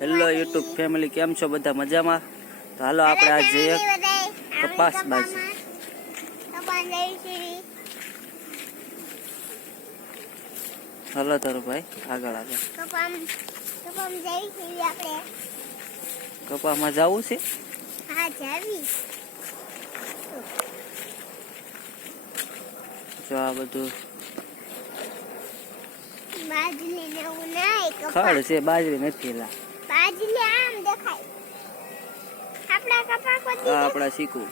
Hello YouTube family, કેમ છો બધા? મજામાં? તો હાલો આપણે આજ જઈએ કપાસ બાજુ. હાલો તારો ભાઈ આગળ આગળ. કપામાં જવું છે? હા જાવી. જો આ બધું બાજરી ને એવું નહીં, ખડ છે, બાજરી નથી. લા બાજરી આમ દેખાય. આપણા કપા કોતી આ આપણા શીકુ,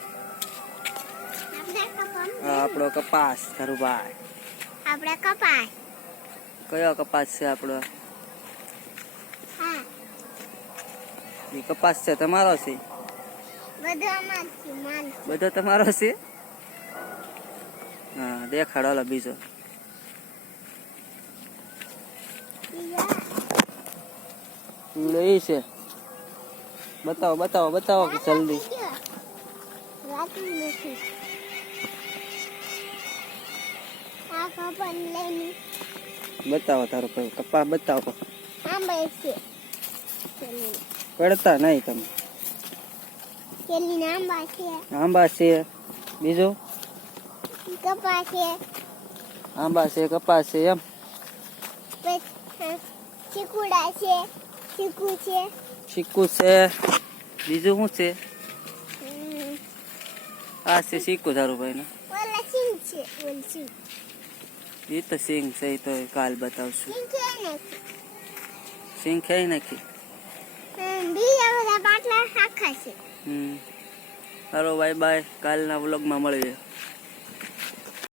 આપણા કપા આ આપણો કપાસ. તારું ભાઈ આપણા કપા. કયો કપાસ છે આપણો? હા, એ કપાસ છે તમારો છે? બધો અમારથી માલ. બધો તમારો છે? હા, દેખાડો હાલો બીજો. એ છે, બતાવો બતાવો બતાવો કે જલ્દી. રાતું નથી. આ કપા લઈને બતાવો તારો ભાઈ કપા બતાવો. આમ બેસે. પડતા નહીં તમે. કેલી નામ છે. આંબા છે, બીજું કપા છે. આંબા છે, કપાસ છે, એમ. ચીકુડા છે. ચીકુ છે. ચીકુ છે, બીજું શું છે? આ છે ચીકુ તારું ભાઈ ને. ઓલા સિંગ છે. ઓલ સિંગ. એ તો સિંગ છે, એ તો કાલ બતાવશું. સિંગ છે નથી. સિંગ ખાઈ નાખી. બીજા બધા પાટલા આખા છે. હાલો બાય બાય, કાલના વ્લોગમાં મળીએ.